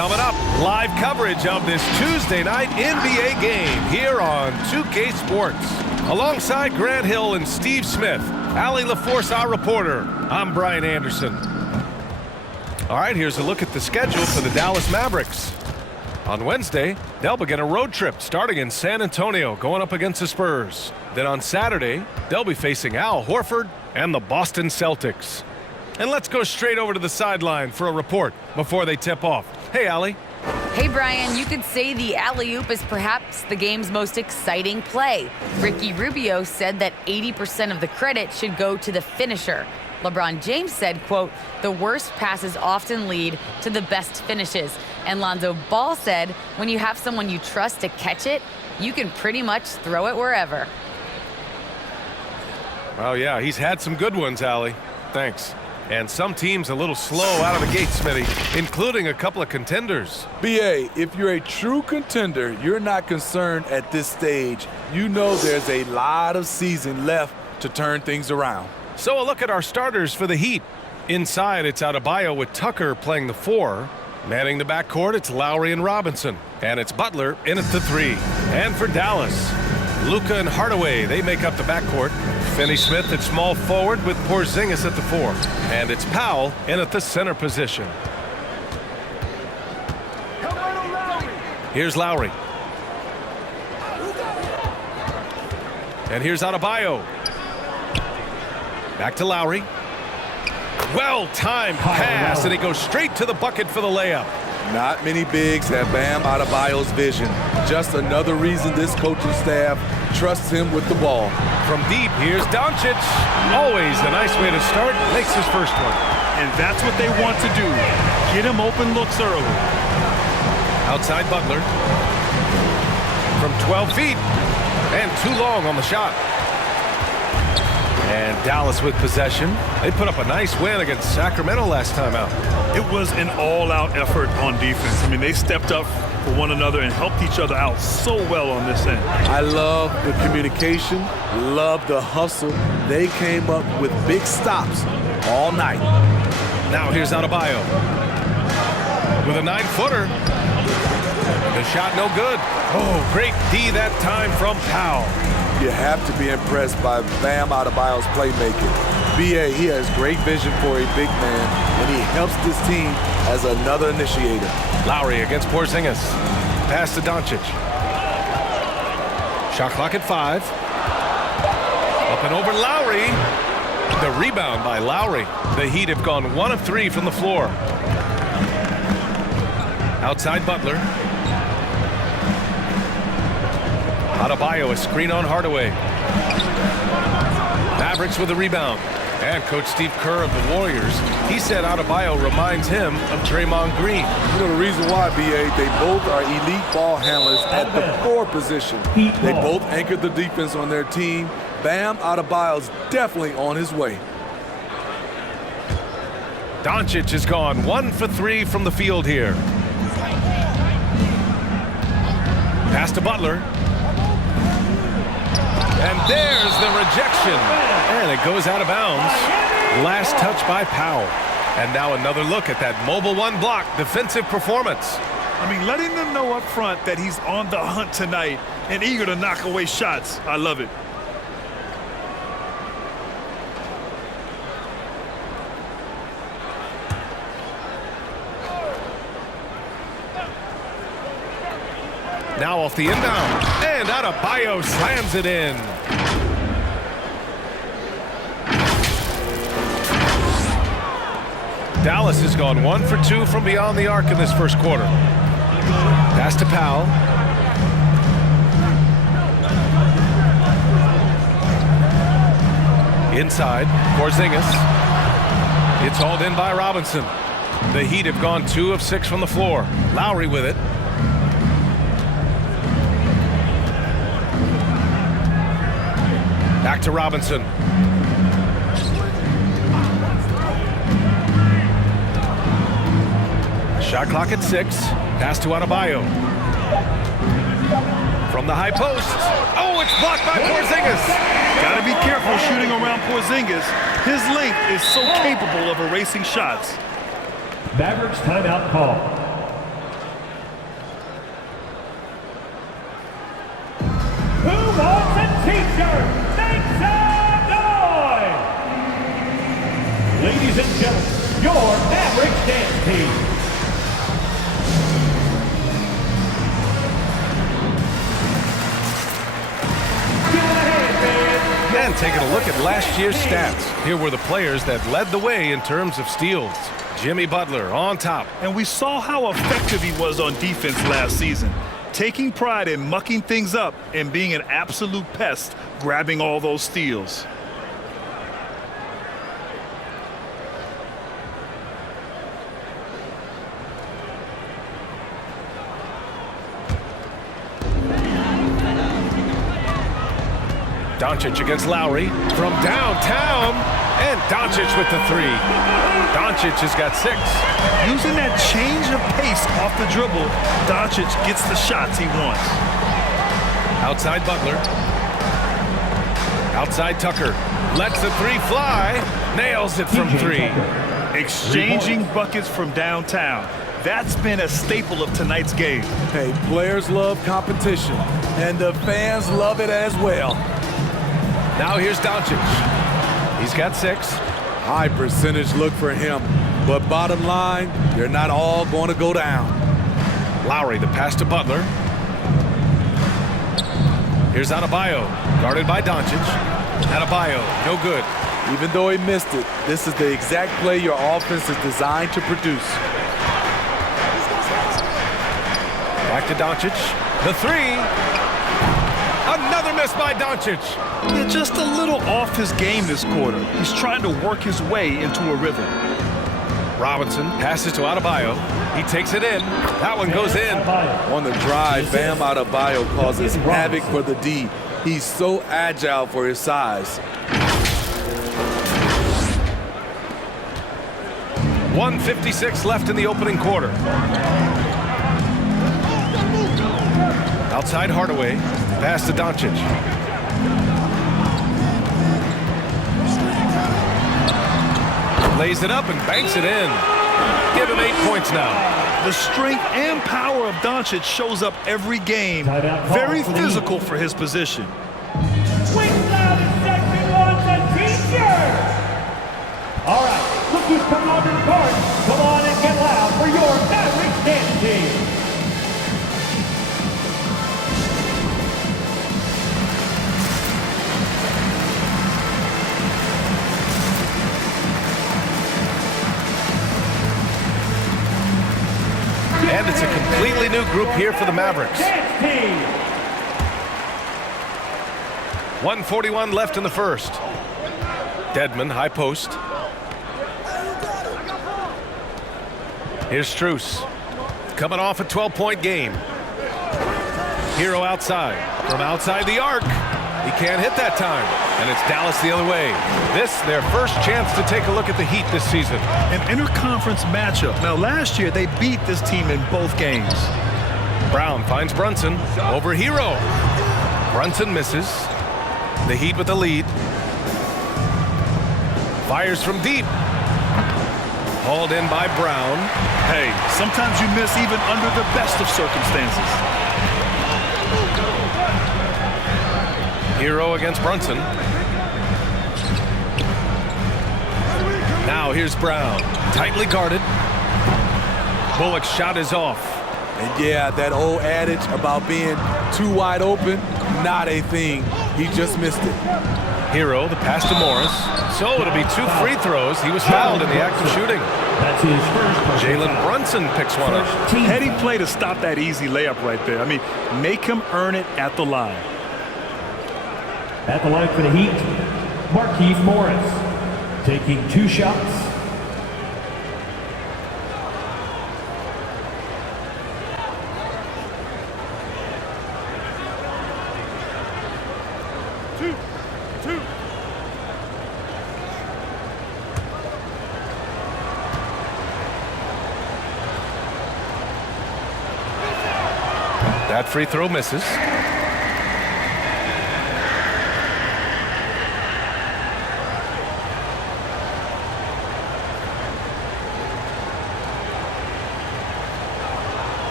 Coming up, live coverage of this Tuesday night NBA game here on 2K Sports. Alongside Grant Hill and Steve Smith, Allie LaForce, our reporter. I'm Brian Anderson. All right, here's a look at the schedule for the Dallas Mavericks. On Wednesday, they'll begin a road trip starting in San Antonio, going up against the Spurs. Then on Saturday, they'll be facing Al Horford and the Boston Celtics. And let's go straight over to the sideline for a report before they tip off. Hey, Allie. Hey, Brian, you could say the alley-oop is perhaps the game's most exciting play. Ricky Rubio said that 80% of the credit should go to the finisher. LeBron James said, quote, the worst passes often lead to the best finishes. And Lonzo Ball said, when you have someone you trust to catch it, you can pretty much throw it wherever. Well, yeah, he's had some good ones, Allie. Thanks. And some teams a little slow out of the gate, Smitty, including a couple of contenders. B.A., if you're a true contender, you're not concerned at this stage. You know there's a lot of season left to turn things around. So a look at our starters for the Heat. Inside, it's Adebayo with Tucker playing the 4. Manning the backcourt, it's Lowry and Robinson. And it's Butler in at the 3. And for Dallas, Luka and Hardaway, they make up the backcourt. Finney-Smith at small forward with Porzingis at the 4. And it's Powell in at the center position. Here's Lowry. And here's Adebayo. Back to Lowry. Well-timed pass, and he goes straight to the bucket for the layup. Not many bigs have Bam Adebayo's vision. Just another reason this coaching staff trusts him with the ball. From deep, here's Doncic. Always a nice way to start. Makes his first one. And that's what they want to do. Get him open looks early. Outside Butler. From 12 feet. And too long on the shot. And Dallas with possession. They put up a nice win against Sacramento last time out. It was an all-out effort on defense. I mean, they stepped up for one another and helped each other out so well on this end. I love the communication, love the hustle. They came up with big stops all night. Now here's Adebayo with a 9-footer. The shot no good. Oh, great D that time from Powell. You have to be impressed by Bam Adebayo's playmaking. B.A., he has great vision for a big man, and he helps this team as another initiator. Lowry against Porzingis. Pass to Doncic. Shot clock at 5. Up and over Lowry. The rebound by Lowry. The Heat have gone 1 of 3 from the floor. Outside Butler. Adebayo, a screen on Hardaway. Mavericks with a rebound. And Coach Steve Kerr of the Warriors, he said Adebayo reminds him of Draymond Green. You know the reason why, B.A., they both are elite ball handlers at the 4 position. They both anchor the defense on their team. Bam Adebayo's definitely on his way. Doncic has gone 1 for 3 from the field here. Pass to Butler. And there's the rejection. And it goes out of bounds. Last touch by Powell. And now another look at that mobile 1 block defensive performance. I mean, letting them know up front that he's on the hunt tonight and eager to knock away shots. I love it. Now off the inbound. And Adebayo slams it in. Dallas has gone 1 for 2 from beyond the arc in this first quarter. Pass to Powell. Inside, Porzingis. It's hauled in by Robinson. The Heat have gone 2 of 6 from the floor. Lowry with it. Back to Robinson. Shot clock at 6. Pass to Adebayo. From the high post. Oh, it's blocked by Porzingis. Got to be careful shooting around Porzingis. His length is so capable of erasing shots. Mavericks timeout call. and gentlemen, your Mavericks dance team. And taking a look at last year's stats. Here were the players that led the way in terms of steals. Jimmy Butler on top. And we saw how effective he was on defense last season, taking pride in mucking things up and being an absolute pest, grabbing all those steals. Doncic against Lowry from downtown, and Doncic with the three. Doncic has got 6. Using that change of pace off the dribble, Doncic gets the shots he wants. Outside Butler. Outside Tucker. Lets the three fly. Nails it from 3. Exchanging buckets from downtown. That's been a staple of tonight's game. Hey, players love competition, and the fans love it as well. Now here's Doncic. He's got 6. High percentage look for him, but bottom line, they're not all going to go down. Lowry, the pass to Butler. Here's Adebayo, guarded by Doncic. Adebayo, no good. Even though he missed it, this is the exact play your offense is designed to produce. Back to Doncic. The 3. Another miss by Doncic. Yeah, just a little off his game this quarter. He's trying to work his way into a rhythm. Robinson passes to Adebayo. He takes it in. That one goes in. On the drive, Bam Adebayo causes havoc for the D. He's so agile for his size. 1:56 left in the opening quarter. Outside Hardaway. Pass to Doncic. Lays it up and banks it in. Give him 8 points now. The strength and power of Doncic shows up every game. Very physical for his position. All right, look who's coming on to the court. Come on and get loud for your Mavericks dance team. And it's a completely new group here for the Mavericks. 1:41 left in the first. Dedmon, high post. Here's Strus. Coming off a 12-point game. Hero outside. From outside the arc. He can't hit that time. And it's Dallas the other way. This, their first chance to take a look at the Heat this season. An interconference matchup. Now, last year, they beat this team in both games. Brown finds Brunson over Hero. Brunson misses. The Heat with the lead. Fires from deep. Hauled in by Brown. Hey, sometimes you miss even under the best of circumstances. Hero against Brunson. Now here's Brown. Tightly guarded. Bullock's shot is off. And yeah, that old adage about being too wide open, not a thing. He just missed it. Hero, the pass to Morris. So it'll be 2 free throws. He was fouled in the act of shooting. That's his first. Jalen Brunson picks one up. Heady play to stop that easy layup right there. I mean, make him earn it at the line. At the line for the Heat, Markieff Morris taking 2 shots. That free throw misses.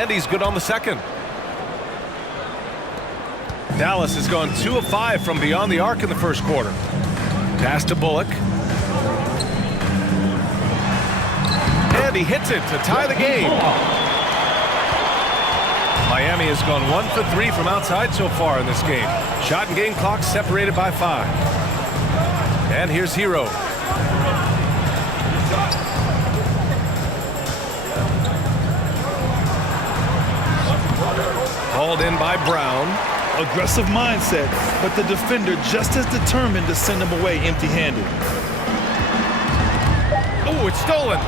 And he's good on the second. Dallas has gone 2 of 5 from beyond the arc in the first quarter. Pass to Bullock. And he hits it to tie the game. Miami has gone 1 for 3 from outside so far in this game. Shot and game clock separated by 5. And here's Hero. Hauled in by Brown. Aggressive mindset, but the defender just as determined to send him away empty-handed. Oh, it's stolen.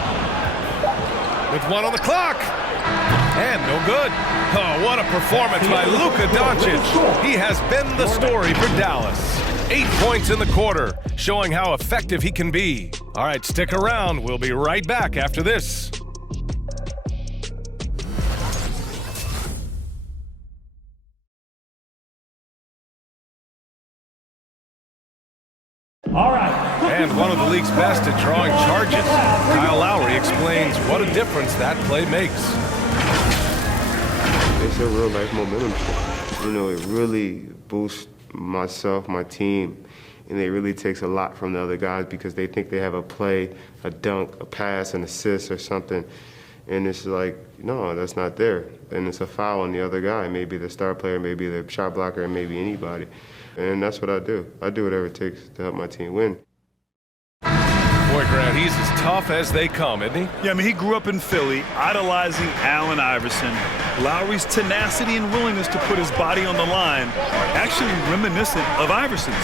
With 1 on the clock. And no good. Oh, what a performance by Luka Doncic. He has been the story for Dallas. 8 points in the quarter, showing how effective he can be. All right, stick around. We'll be right back after this. All right. And one of the league's best at drawing charges. Kyle Lowry explains what a difference that play makes. It's a real life momentum shift. You know, it really boosts myself, my team, and it really takes a lot from the other guys because they think they have a play, a dunk, a pass, an assist or something. And it's like, no, that's not there. And it's a foul on the other guy, maybe the star player, maybe the shot blocker, and maybe anybody. And that's what I do. I do whatever it takes to help my team win. Boy, Grant, he's as tough as they come, isn't he? Yeah, I mean, he grew up in Philly, idolizing Allen Iverson. Lowry's tenacity and willingness to put his body on the line, actually reminiscent of Iverson's.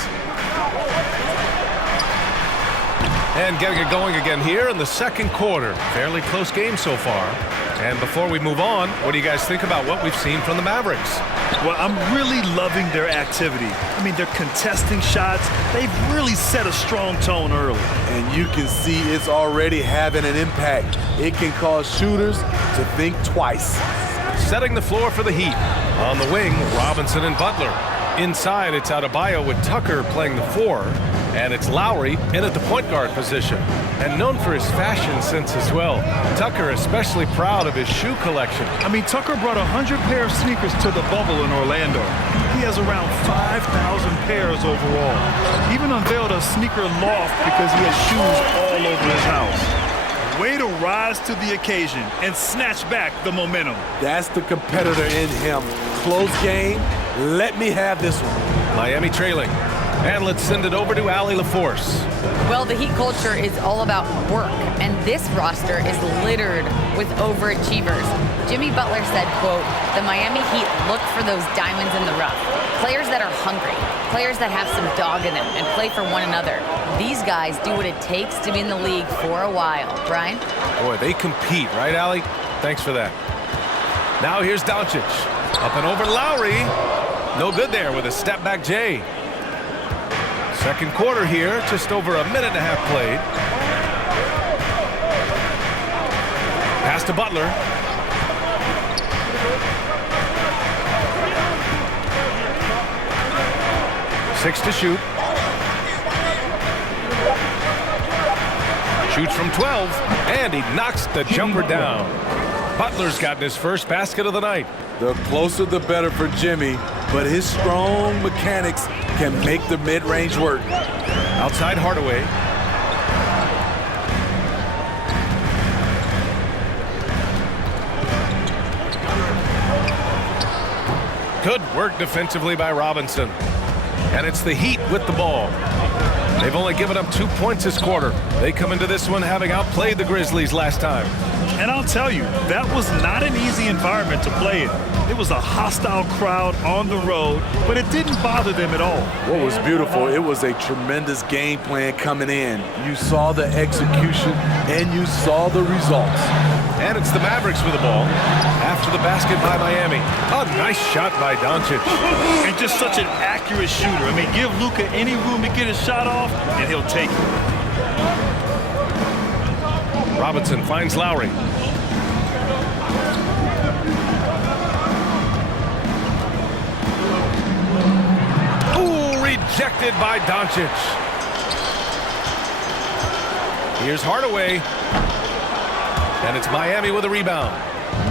And getting it going again here in the second quarter. Fairly close game so far. And before we move on, what do you guys think about what we've seen from the Mavericks? Well, I'm really loving their activity. I mean, they're contesting shots. They've really set a strong tone early. And you can see it's already having an impact. It can cause shooters to think twice. Setting the floor for the Heat. On the wing, Robinson and Butler. Inside, it's Adebayo with Tucker playing the 4. And it's Lowry in at the point guard position. And known for his fashion sense as well. Tucker especially proud of his shoe collection. I mean, Tucker brought 100 pair of sneakers to the bubble in Orlando. He has around 5,000 pairs overall. He even unveiled a sneaker loft because he has shoes all over his house. Way to rise to the occasion and snatch back the momentum. That's the competitor in him. Close game. Let me have this one. Miami trailing. And let's send it over to Allie LaForce. Well, the Heat culture is all about work, and this roster is littered with overachievers. Jimmy Butler said, quote, "The Miami Heat look for those diamonds in the rough. Players that are hungry, players that have some dog in them and play for one another. These guys do what it takes to be in the league for a while." Brian? Boy, they compete, right, Allie? Thanks for that. Now here's Doncic. Up and over Lowry. No good there with a step-back J. Second quarter here, just over a minute and a half played. Pass to Butler. Six to shoot. Shoots from 12, and he knocks the jumper down. Butler's gotten his first basket of the night. The closer the better for Jimmy, but his strong mechanics can make the mid-range work. Outside Hardaway. Good work defensively by Robinson. And it's the Heat with the ball. They've only given up 2 points this quarter. They come into this one having outplayed the Grizzlies last time. And I'll tell you, that was not an easy environment to play in. It was a hostile crowd on the road, but it didn't bother them at all. What was beautiful, it was a tremendous game plan coming in. You saw the execution, and you saw the results. And it's the Mavericks with the ball after the basket by Miami. A nice shot by Doncic. And just such an accurate shooter. I mean, give Luka any room to get his shot off, and he'll take it. Robinson finds Lowry. Ooh, rejected by Doncic. Here's Hardaway. And it's Miami with a rebound.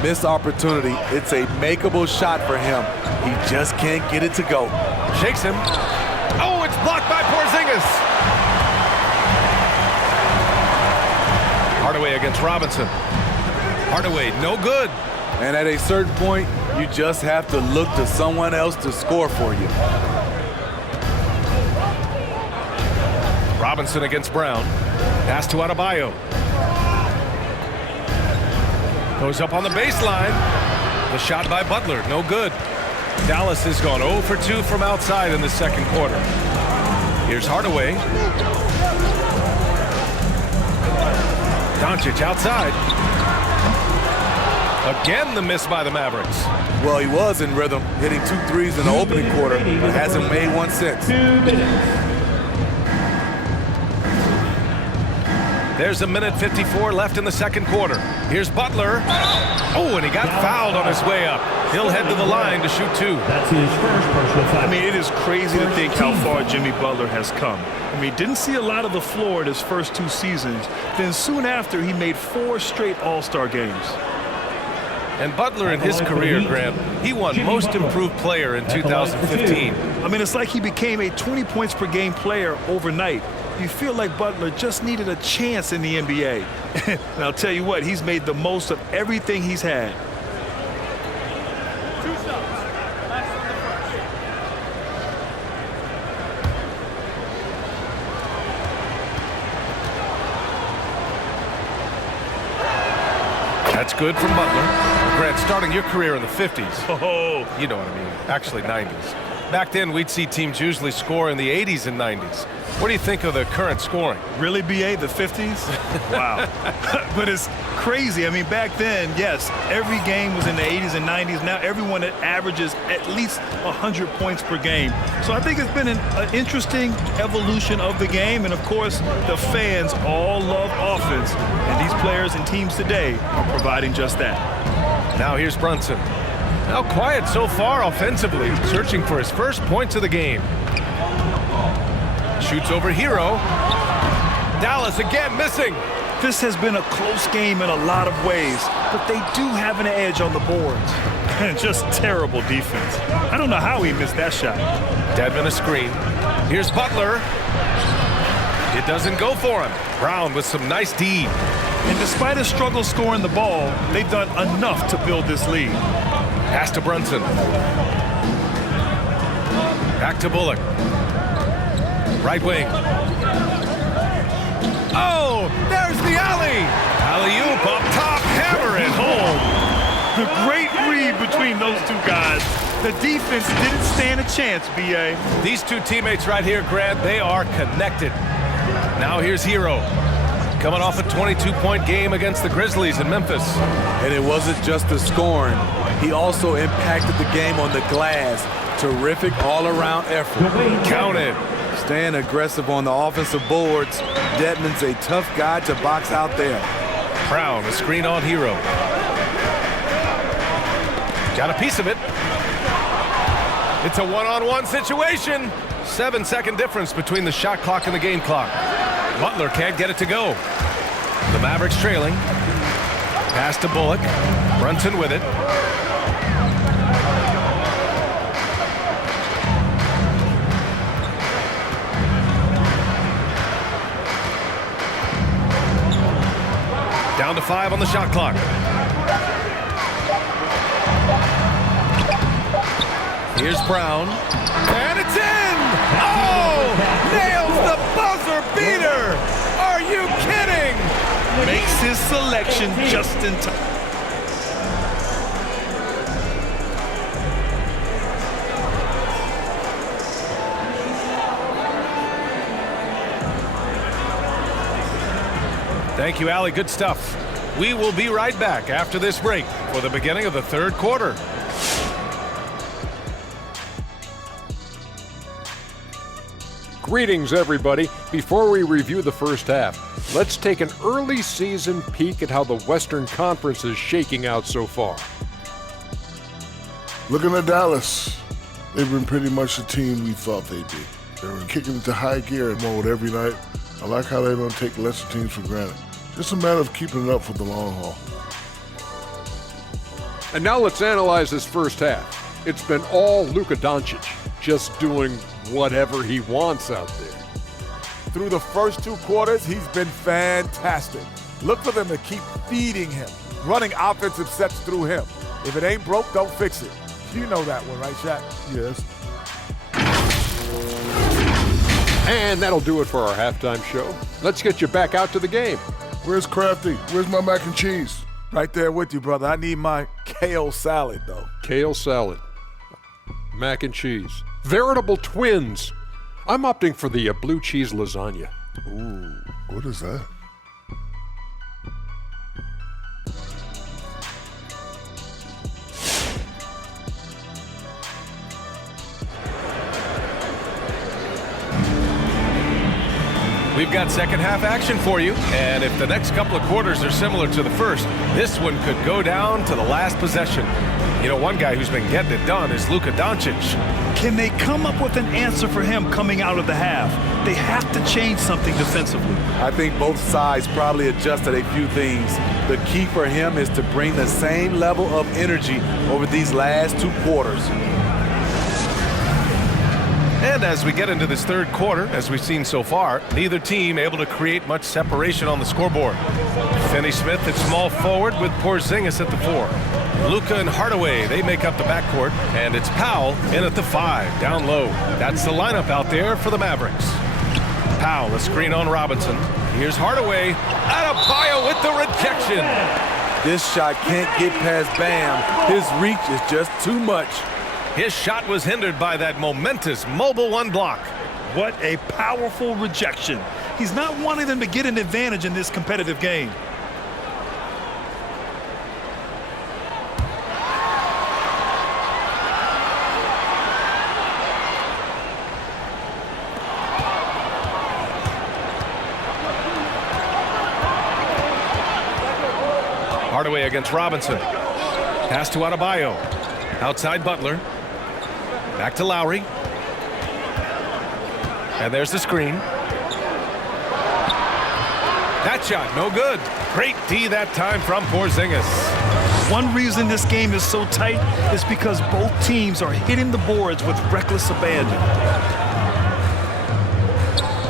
missed opportunity. It's a makeable shot for him. He just can't get it to go. Shakes him. Oh, it's blocked by Porzingis. Hardaway against Robinson. Hardaway, no good. And at a certain point, you just have to look to someone else to score for you. Robinson against Brown. Pass to Adebayo. Goes up on the baseline. The shot by Butler, no good. Dallas has gone 0 for 2 from outside in the second quarter. Here's Hardaway. Doncic outside. Again, the miss by the Mavericks. Well, he was in rhythm, hitting 2 threes in the opening quarter, but hasn't made one since. 2 minutes. There's 1:54 left in the second quarter. Here's Butler. Oh, and he got fouled on his way up. He'll head to the line to shoot 2. That's his first personal foul. I mean, it is crazy to think how far Jimmy Butler has come. I mean, didn't see a lot of the floor in his first 2 seasons. Then soon after, he made 4 straight All-Star games. And Butler in his career, Grant, he won Most Improved Player in 2015. I mean, it's like he became a 20 points per game player overnight. You feel like Butler just needed a chance in the NBA. And I'll tell you what, he's made the most of everything he's had. That's good from Butler. Grant, starting your career in the 50s. Oh, You know what I mean. Actually, 90s. Back then, we'd see teams usually score in the 80s and 90s. What do you think of the current scoring? really, BA, the 50s? Wow. But it's crazy. I mean, back then, yes, every game was in the 80s and 90s. Now everyone averages at least 100 points per game. So I think it's been an interesting evolution of the game. And, of course, the fans all love offense. And these players and teams today are providing just that. Now here's Brunson. Now quiet so far offensively, searching for his first points of the game. Shoots over Hero. Dallas again missing. This has been a close game in a lot of ways, but they do have an edge on the boards. And just terrible defense. I don't know how he missed that shot. Dedmon a screen. Here's Butler. It doesn't go for him. Brown with some nice D. And despite his struggle scoring the ball, they've done enough to build this lead. Pass to Brunson. Back to Bullock. Right wing. Oh, there's the alley. Alley-oop up top, hammer it home. The great read between those two guys. The defense didn't stand a chance, B.A. These two teammates right here, Grant, they are connected. Now here's Hero. Coming off a 22-point game against the Grizzlies in Memphis. And it wasn't just the scoring. He also impacted the game on the glass. Terrific all-around effort. Counted. Staying aggressive on the offensive boards. Dedmon's a tough guy to box out there. Brown, a screen on Hero. Got a piece of it. It's a one-on-one situation. 7-second difference between the shot clock and the game clock. Butler can't get it to go. The Mavericks trailing. Pass to Bullock. Brunson with it. Down to 5 on the shot clock. Here's Brown. And it's in! Oh! Nails the buzzer beater! Are you kidding? Makes his selection just in time. Thank you, Allie. Good stuff. We will be right back after this break for the beginning of the third quarter. Greetings, everybody. Before we review the first half, let's take an early season peek at how the Western Conference is shaking out so far. Looking at Dallas, they've been pretty much the team we thought they'd be. They were kicking into high gear mode every night. I like how they don't take lesser teams for granted. Just a matter of keeping it up for the long haul. And now let's analyze this first half. It's been all Luka Doncic, just doing whatever he wants out there. Through the first 2 quarters, he's been fantastic. Look for them to keep feeding him, running offensive sets through him. If it ain't broke, don't fix it. You know that one, right, Shaq? Yes. And that'll do it for our halftime show. Let's get you back out to the game. Where's Crafty? Where's my mac and cheese? Right there with you, brother. I need my kale salad, though. Kale salad, mac and cheese. Veritable twins. I'm opting for the blue cheese lasagna. Ooh, what is that? We've got second half action for you, and if the next couple of quarters are similar to the first, this one could go down to the last possession. You know, one guy who's been getting it done is Luka Doncic. Can they come up with an answer for him coming out of the half? They have to change something defensively. I think both sides probably adjusted a few things. The key for him is to bring the same level of energy over these last 2 quarters. And as we get into this third quarter, as we've seen so far, neither team able to create much separation on the scoreboard. Finney-Smith at small forward with Porzingis at the 4. Luka and Hardaway, they make up the backcourt, and it's Powell in at the 5, down low. That's the lineup out there for the Mavericks. Powell, a screen on Robinson. Here's Hardaway. Adebayo with the rejection. This shot can't get past Bam. His reach is just too much. His shot was hindered by that momentous mobile 1 block. What a powerful rejection. He's not wanting them to get an advantage in this competitive game. Hardaway against Robinson. Pass to Adebayo. Outside Butler. Back to Lowry. And there's the screen. That shot, no good. Great D that time from Porzingis. One reason this game is so tight is because both teams are hitting the boards with reckless abandon.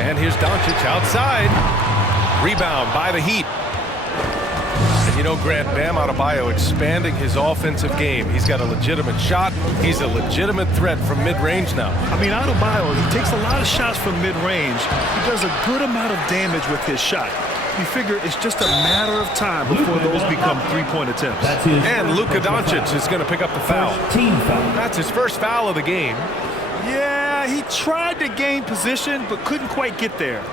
And here's Doncic outside. Rebound by the Heat. You know, Grant, Bam Adebayo expanding his offensive game. He's got a legitimate shot. He's a legitimate threat from mid-range now. I mean, Adebayo, he takes a lot of shots from mid-range. He does a good amount of damage with his shot. You figure it's just a matter of time before those become 3-point attempts. And Luka Doncic is going to pick up the foul. That's his first foul of the game. Yeah, he tried to gain position, but couldn't quite get there.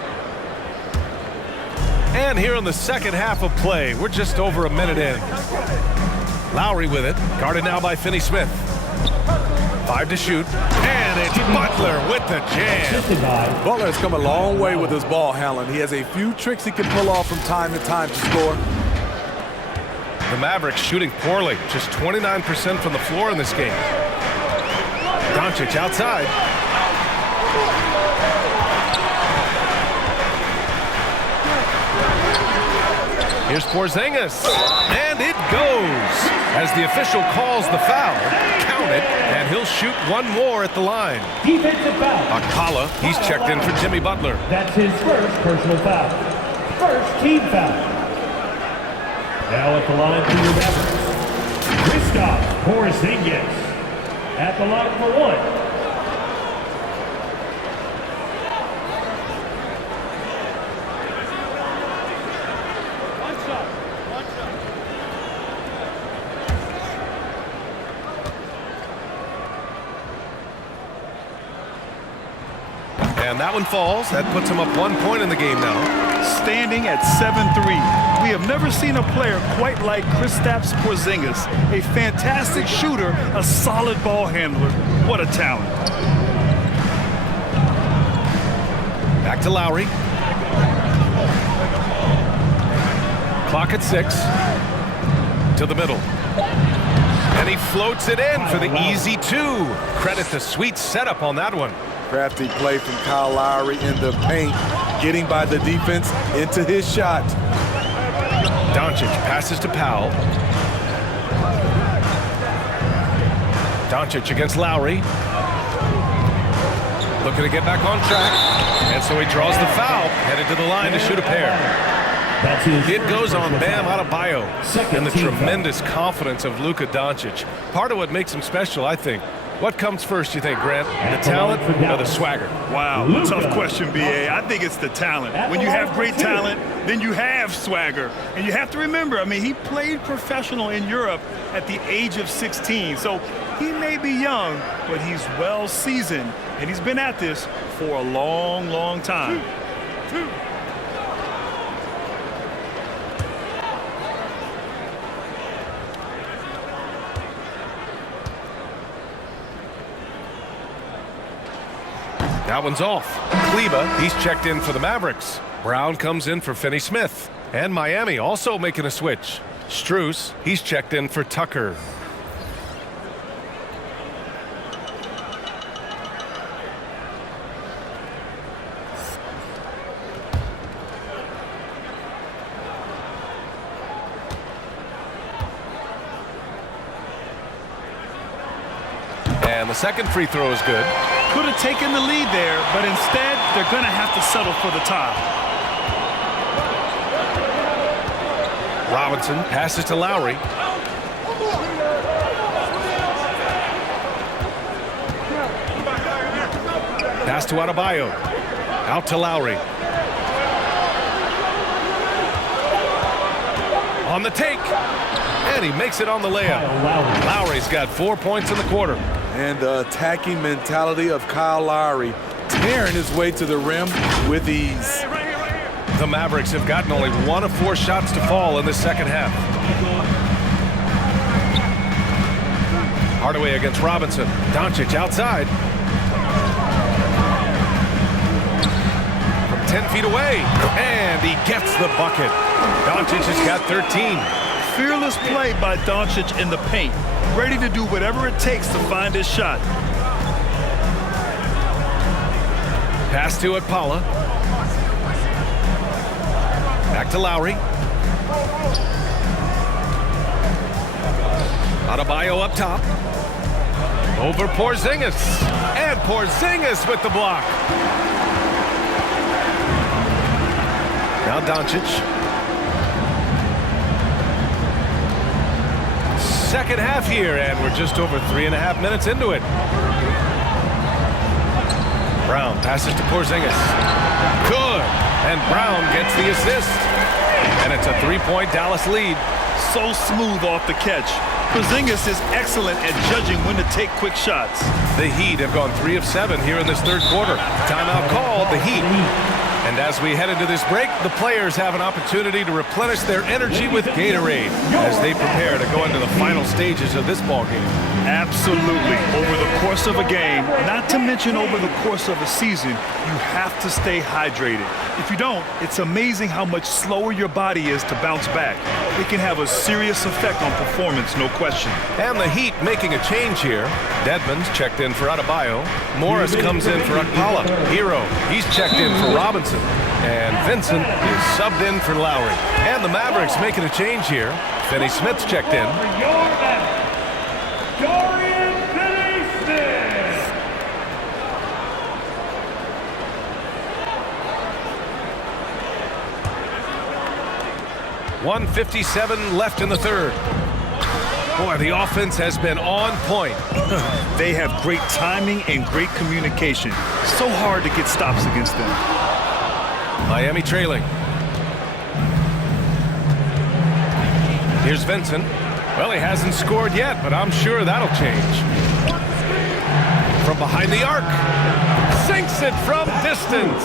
And here in the second half of play, we're just over a minute in. Lowry with it, guarded now by Finney-Smith. 5 to shoot, and it's Butler with the jam. Butler has come a long way with his ball handling. He has a few tricks he can pull off from time to time to score. The Mavericks shooting poorly, just 29% from the floor in this game. Doncic outside. Here's Porzingis, and it goes. As the official calls the foul, count it, and he'll shoot one more at the line. Defensive foul. Akala, he's checked in for Jimmy Butler. That's his first personal foul. First team foul. Now at the line for your Mavericks, Kristaps Porzingis. At the line for 1. And that one falls. That puts him up 1 point in the game now. Standing at 7-3. We have never seen a player quite like Kristaps Porzingis. A fantastic shooter, a solid ball handler. What a talent. Back to Lowry. Clock at 6. To the middle. And he floats it in for the easy 2. Credit the sweet setup on that one. Crafty play from Kyle Lowry in the paint, getting by the defense into his shot. Doncic passes to Powell. Doncic against Lowry. Looking to get back on track. And so he draws the foul, headed to the line to shoot a pair. It goes on Bam Adebayo. And the tremendous confidence of Luka Doncic. Part of what makes him special, I think. What comes first, you think, Grant? The talent or the swagger? Wow, tough question, B.A. I think it's the talent. When you have great talent, then you have swagger. And you have to remember, I mean, he played professional in Europe at the age of 16. So he may be young, but he's well seasoned. And he's been at this for a long, long time. That one's off. Kleba, he's checked in for the Mavericks. Brown comes in for Finney Smith. And Miami also making a switch. Strus, he's checked in for Tucker. And the second free throw is good. Could have taken the lead there, but instead they're going to have to settle for the tie. Robinson passes to Lowry. Pass to Adebayo. Out to Lowry. On the take. And he makes it on the layup. Lowry's got 4 points in the quarter. And the attacking mentality of Kyle Lowry, tearing his way to the rim with ease. The Mavericks have gotten only 1 of 4 shots to fall in the second half. Hardaway against Robinson. Doncic outside. From 10 feet away. And he gets the bucket. Doncic has got 13. Fearless play by Doncic in the paint. Ready to do whatever it takes to find his shot. Pass to Akpala. Back to Lowry. Adebayo up top. Over Porzingis. And Porzingis with the block. Now Doncic. Second half here, and we're just over 3.5 minutes into it. Brown passes to Porzingis. Good. And Brown gets the assist. And it's a 3-point Dallas lead. So smooth off the catch. Porzingis is excellent at judging when to take quick shots. The Heat have gone 3 of 7 here in this third quarter. Timeout called, the Heat. And as we head into this break, the players have an opportunity to replenish their energy with Gatorade as they prepare to go into the final stages of this ball game. Absolutely. Over the course of a game, not to mention over the course of a season, you have to stay hydrated. If you don't, it's amazing how much slower your body is to bounce back. It can have a serious effect on performance, no question. And the Heat making a change here. Dedmon's checked in for Adebayo. Morris comes in for Akpala. Hero, he's checked in for Robinson. And Vincent is subbed in for Lowry. And the Mavericks making a change here. Finney Smith's checked in. Dorian Finney-Smith. 1:57 left in the third. Boy, the offense has been on point. They have great timing and great communication. So hard to get stops against them. Miami trailing. Here's Vincent. Well, he hasn't scored yet, but I'm sure that'll change. From behind the arc. Sinks it from distance.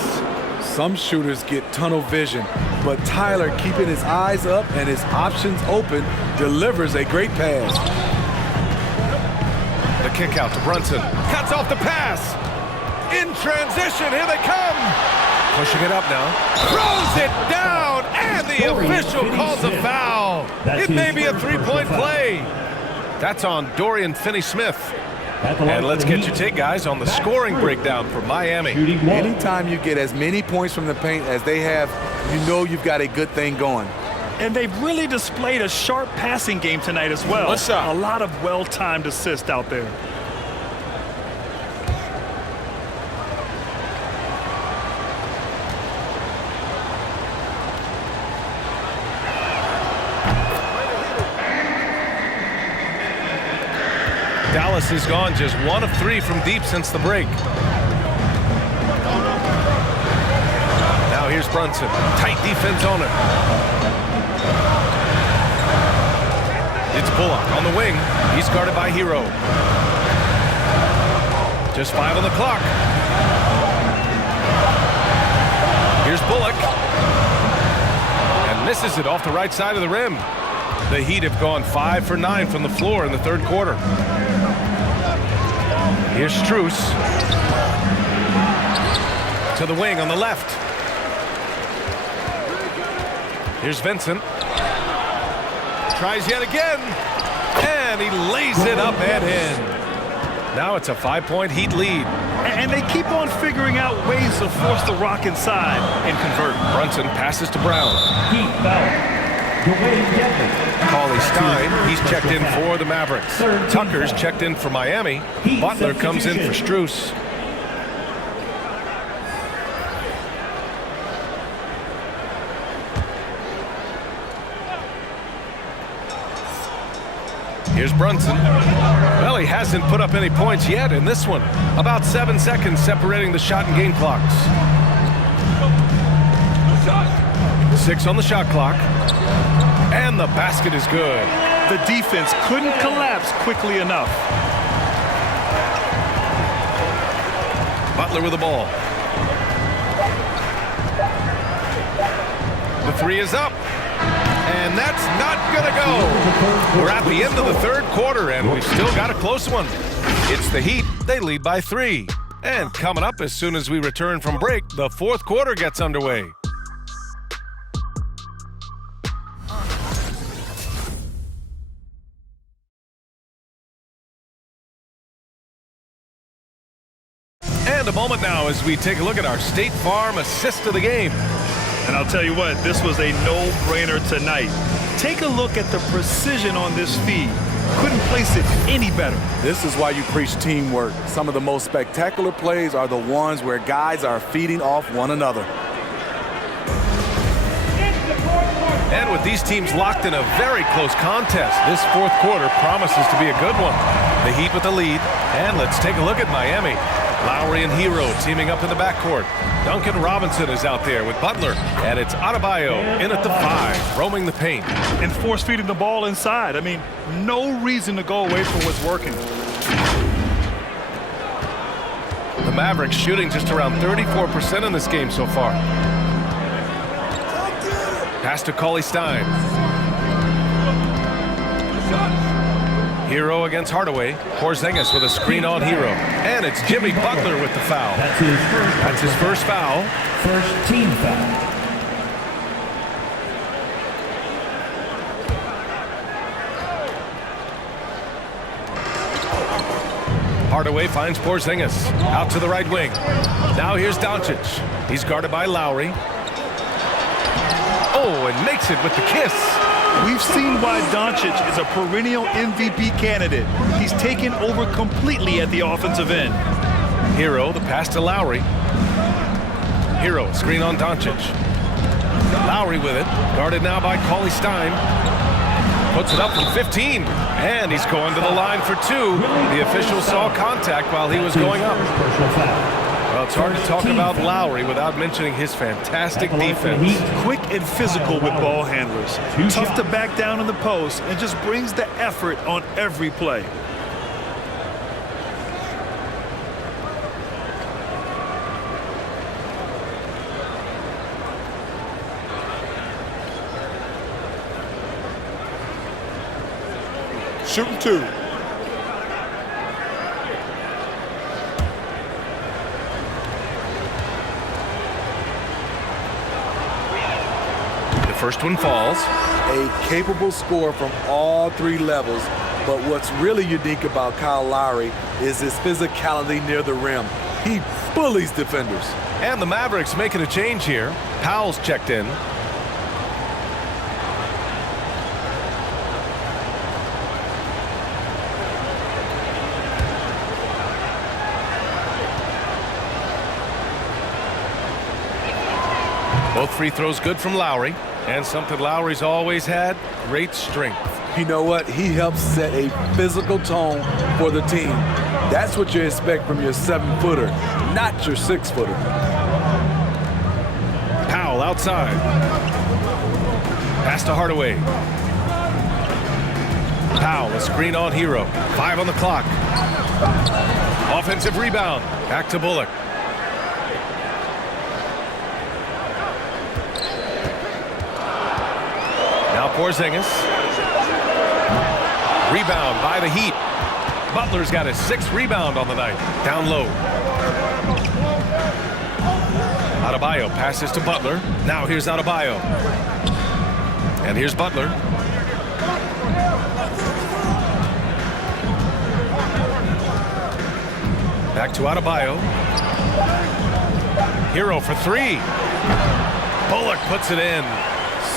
Some shooters get tunnel vision, but Tyler, keeping his eyes up and his options open, delivers a great pass. The kick out to Brunson. Cuts off the pass. In transition, here they come. Pushing it up now. Throws it down, and the official calls a foul. It may be a three-point play. That's on Dorian Finney-Smith. And let's get your take, guys, on the scoring breakdown for Miami. Anytime you get as many points from the paint as they have, you know you've got a good thing going. And they've really displayed a sharp passing game tonight as well. What's up? A lot of well-timed assists out there. Dallas has gone just 1 of 3 from deep since the break. Now here's Brunson. Tight defense on it. It's Bullock on the wing. He's guarded by Hero. Just 5 on the clock. Here's Bullock. And misses it off the right side of the rim. The Heat have gone 5 for 9 from the floor in the third quarter. Here's Strus. To the wing on the left. Here's Vincent. Tries yet again. And he lays it up and in. Now it's a 5-point Heat lead. And they keep on figuring out ways to force the Rock inside and convert. Brunson passes to Brown. Heat foul. Cauley Stein, he's checked in for the Mavericks. Tucker's checked in for Miami. Butler comes in for Strus. Here's Brunson. Well, he hasn't put up any points yet in this one. About 7 seconds separating the shot and game clocks. 6 on the shot clock. And the basket is good. The defense couldn't collapse quickly enough. Butler with the ball. The 3 is up. And that's not going to go. We're at the end of the third quarter, and we've still got a close one. It's the Heat. They lead by 3. And coming up as soon as we return from break, the fourth quarter gets underway. And a moment now as we take a look at our State Farm assist of the game. And I'll tell you what, this was a no-brainer tonight. Take a look at the precision on this feed. Couldn't place it any better. This is why you preach teamwork. Some of the most spectacular plays are the ones where guys are feeding off one another. And with these teams locked in a very close contest, this fourth quarter promises to be a good one. The Heat with the lead. And let's take a look at Miami. Lowry and Hero teaming up in the backcourt. Duncan Robinson is out there with Butler. And it's Adebayo in at the 5, roaming the paint. And force feeding the ball inside. I mean, no reason to go away from what's working. The Mavericks shooting just around 34% in this game so far. Pass to Cauley Stein. Hero against Hardaway. Porzingis with a screen on Hero. And it's Jimmy Butler with the foul. That's his first foul. First team foul. Hardaway finds Porzingis. Out to the right wing. Now here's Doncic. He's guarded by Lowry. Oh, and makes it with the kiss. We've seen why Doncic is a perennial MVP candidate. He's taken over completely at the offensive end. Hero, the pass to Lowry. Hero, screen on Doncic. Lowry with it. Guarded now by Cauley Stein. Puts it up from 15. And he's going to the line for 2. The official saw contact while he was going up. Well, it's hard to talk about Lowry without mentioning his fantastic defense. Quick and physical with ball handlers. Tough to back down in the post and just brings the effort on every play. Shooting 2. First one falls. A capable scorer from all 3 levels, but what's really unique about Kyle Lowry is his physicality near the rim. He bullies defenders. And the Mavericks making a change here. Powell's checked in. Both free throws good from Lowry. And something Lowry's always had, great strength. You know what? He helps set a physical tone for the team. That's what you expect from your 7-footer, not your 6-footer. Powell outside. Pass to Hardaway. Powell, a screen on Hero. 5 on the clock. Offensive rebound. Back to Bullock. Now Porzingis. Rebound by the Heat. Butler's got his 6th rebound on the night. Down low. Adebayo passes to Butler. Now here's Adebayo. And here's Butler. Back to Adebayo. Hero for 3. Bullock puts it in.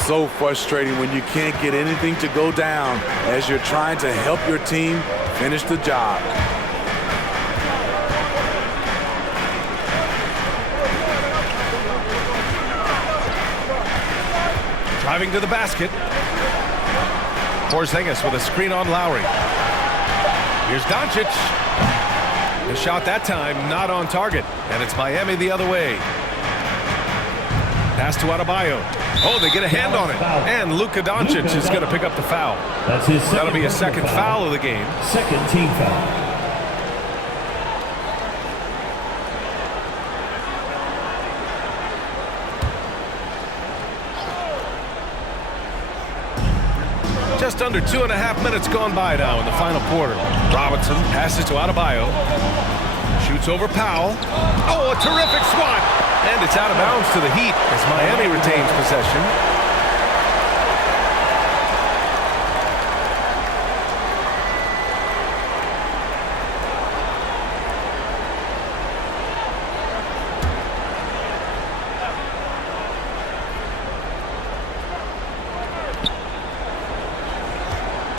So frustrating when you can't get anything to go down as you're trying to help your team finish the job. Driving to the basket. Porzingis with a screen on Lowry. Here's Doncic. The shot that time not on target, and it's Miami the other way. Pass to Adebayo. Oh, they get a hand on it. And Luka Doncic is going to pick up the foul. That's his That'll be a second foul of the game. Second team foul. Just under 2.5 minutes gone by now in the final quarter. Robinson passes to Adebayo. Shoots over Powell. Oh, a terrific swat. And it's out of bounds to the Heat as Miami retains possession.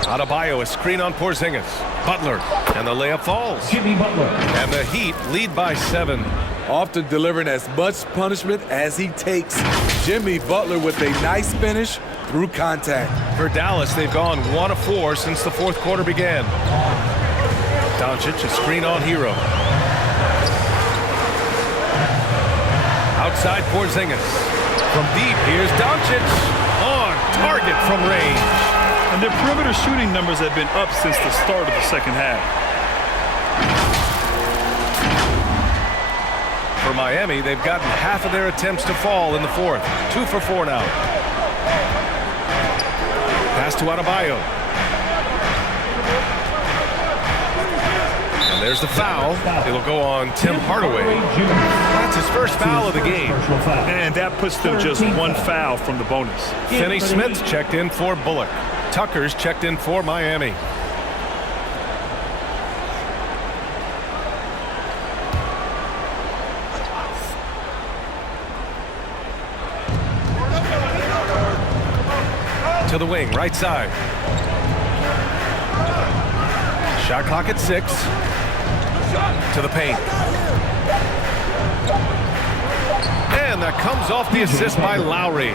Adebayo, a screen on Porzingis. Butler, and the layup falls. Jimmy Butler. And the Heat lead by 7. Often delivering as much punishment as he takes. Jimmy Butler with a nice finish through contact. For Dallas, they've gone 1 of 4 since the 4th quarter began. Doncic, a screen on Hero. Outside Porzingis. From deep, here's Doncic. On target from range. And their perimeter shooting numbers have been up since the start of the second half. For Miami, they've gotten half of their attempts to fall in the 4th. 2 for 4 now. Pass to Adebayo. And there's the foul. It'll go on Tim Hardaway. That's his first foul of the game. And that puts them just 1 foul from the bonus. Finney Smith checked in for Bullock. Tucker's checked in for Miami. To the wing, right side. Shot clock at 6. To the paint. And that comes off the assist by Lowry.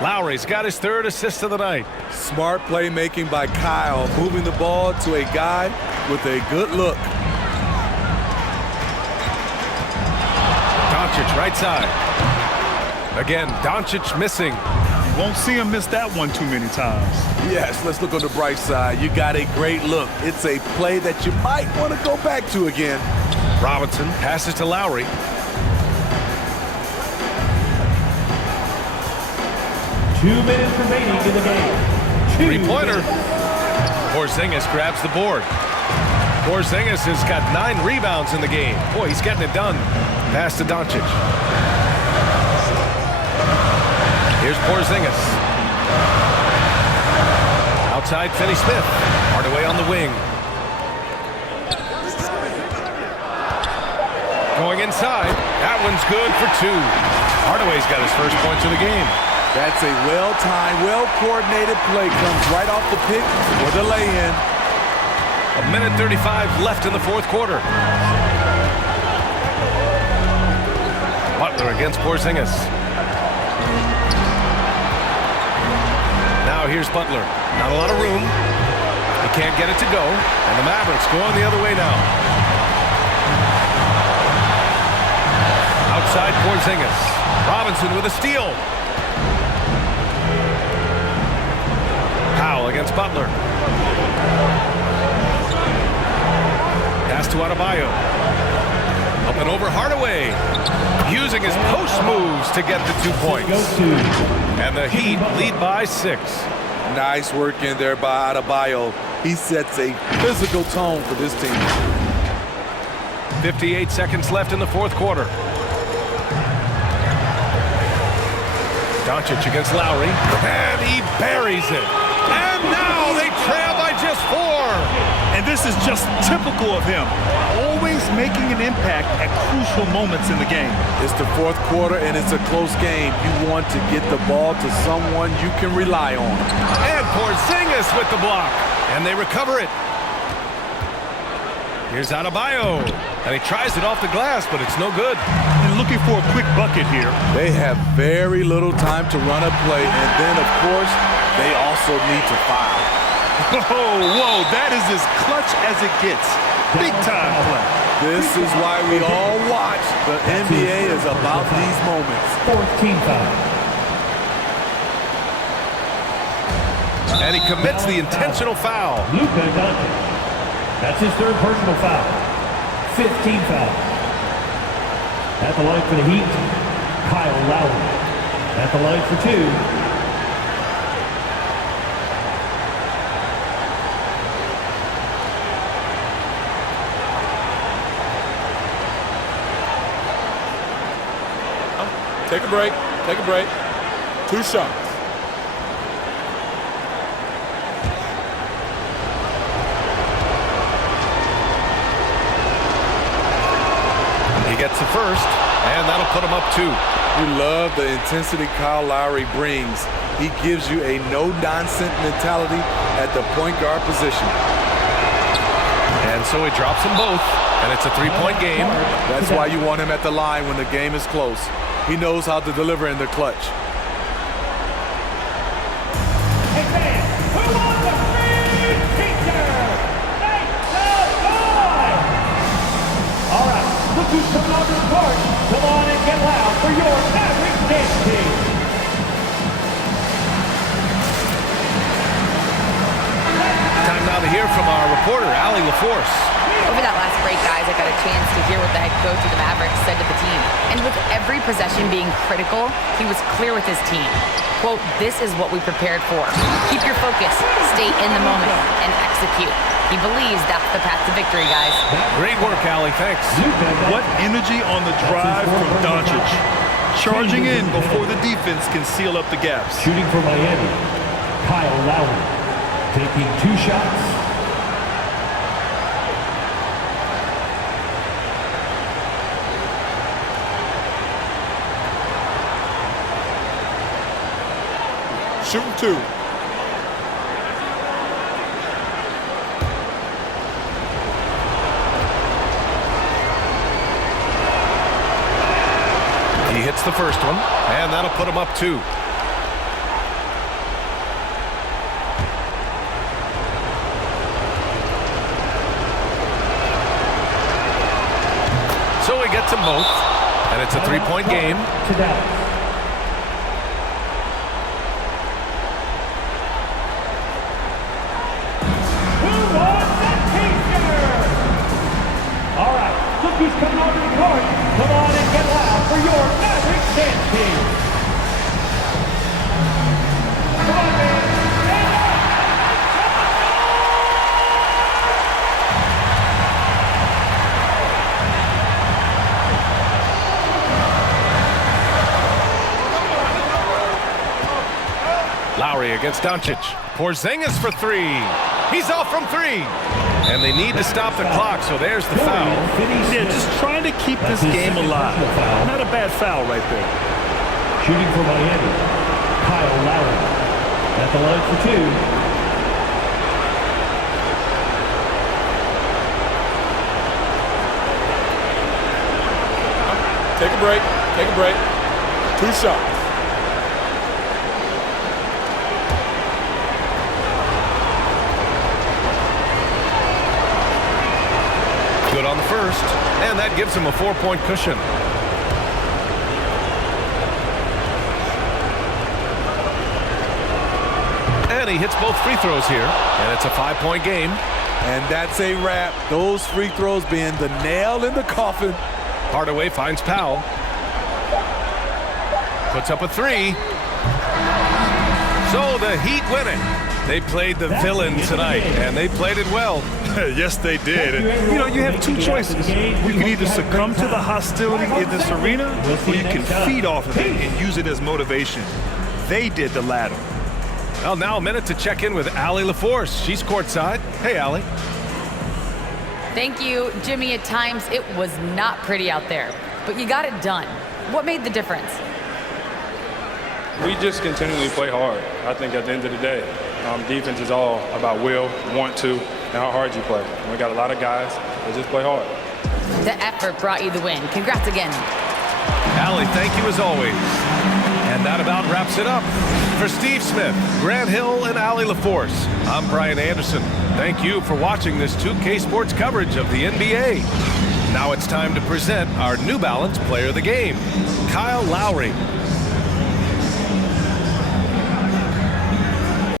Lowry's got his 3rd assist of the night. Smart playmaking by Kyle, moving the ball to a guy with a good look. Doncic right side. Again, Doncic missing. Won't see him miss that one too many times. Yes, let's look on the bright side. You got a great look. It's a play that you might want to go back to again. Robinson passes to Lowry. 2 minutes remaining in the game. 3-pointer. Porzingis grabs the board. Porzingis has got 9 rebounds in the game. Boy, he's getting it done. Pass to Doncic. Here's Porzingis. Outside Finney Smith. Hardaway on the wing. Going inside. That one's good for 2. Hardaway's got his first points of the game. That's a well-timed, well-coordinated play. Comes right off the pick for the lay-in. 1:35 left in the 4th quarter. Butler against Porzingis. Now here's Butler. Not a lot of room. He can't get it to go. And the Mavericks going the other way now. Outside Porzingis. Robinson with a steal. Powell against Butler. Pass to Adebayo. Up and over Hardaway. Using his post moves to get the 2 points. And the Heat lead by 6. Nice work in there by Adebayo. He sets a physical tone for this team. 58 seconds left in the fourth quarter. Doncic against Lowry. And he buries it. And now they trail by just 4. And this is just typical of him. Always making an impact at crucial moments in the game. It's the fourth quarter and it's a close game. You want to get the ball to someone you can rely on. And Porzingis with the block. And they recover it. Here's Adebayo. And he tries it off the glass, but it's no good. And looking for a quick bucket here. They have very little time to run a play. And then, of course, they also need to foul. Whoa, that is as clutch as it gets. Big time play. This is why we all watch. The NBA is about these moments. 14 foul. And he commits the intentional foul. Luka Doncic. That's his third personal foul. 15 foul. At the line for the Heat, Kyle Lowry. At the line for 2. Take a break. Take a break. 2 shots. He gets the first, and that'll put him up 2. We love the intensity Kyle Lowry brings. He gives you a no-nonsense mentality at the point guard position. And so he drops them both, and it's a 3-point game. That's why you want him at the line when the game is close. He knows how to deliver in the clutch. Hey fans, who wants a free teacher? Make some noise! All right, look who's coming on the court. Come on and get loud for your Mavericks dance team. Time now to hear from our reporter, Allie LaForce. Over that last break, guys, I got a chance to hear what the head coach of the Mavericks said to the team. And with every possession being critical, he was clear with his team. Quote, "This is what we prepared for. Keep your focus, stay in the moment, and execute." He believes that's the path to victory, guys. Great work, Allie. Thanks. What energy on the drive from Doncic. Charging in before the defense can seal up the gaps. Shooting for Miami, Kyle Lowry. Taking 2 shots. Shooting 2. He hits the first one, and that'll put him up 2. So he gets them both, and it's a 3-point game. To Dallas. All right, look who's coming onto the court. Come on and get loud for your Mavericks dance team. Come on, man. Stand up. Lowry against Doncic. Porzingis for 3. He's off from 3. And they need to stop the clock, so there's the foul. Yeah, just trying to keep this game alive. Not a bad foul right there. Shooting for Miami, Kyle Lowry. At the line for 2. Take a break. Take a break. 2 shots. good on the first, and that gives him a 4-point cushion. And he hits both free throws here, and it's a 5-point game. And that's a wrap. Those free throws being the nail in the coffin. Hardaway finds Powell. Puts up a 3. So the Heat win it. They played the villain tonight, and they played it well. Yes, they did. And, you know, you have two choices. You can either succumb to the hostility in this arena, or you can feed off of it and use it as motivation. They did the latter. Well, now a minute to check in with Allie LaForce. She's courtside. Hey, Allie. Thank you, Jimmy. At times, it was not pretty out there, but you got it done. What made the difference? We just continually play hard. I think at the end of the day, defense is all about will, want to, and how hard you play. And we got a lot of guys that just play hard. The effort brought you the win. Congrats again. Allie, thank you as always. And that about wraps it up. For Steve Smith, Grant Hill, and Allie LaForce, I'm Brian Anderson. Thank you for watching this 2K Sports coverage of the NBA. Now it's time to present our New Balance Player of the Game, Kyle Lowry.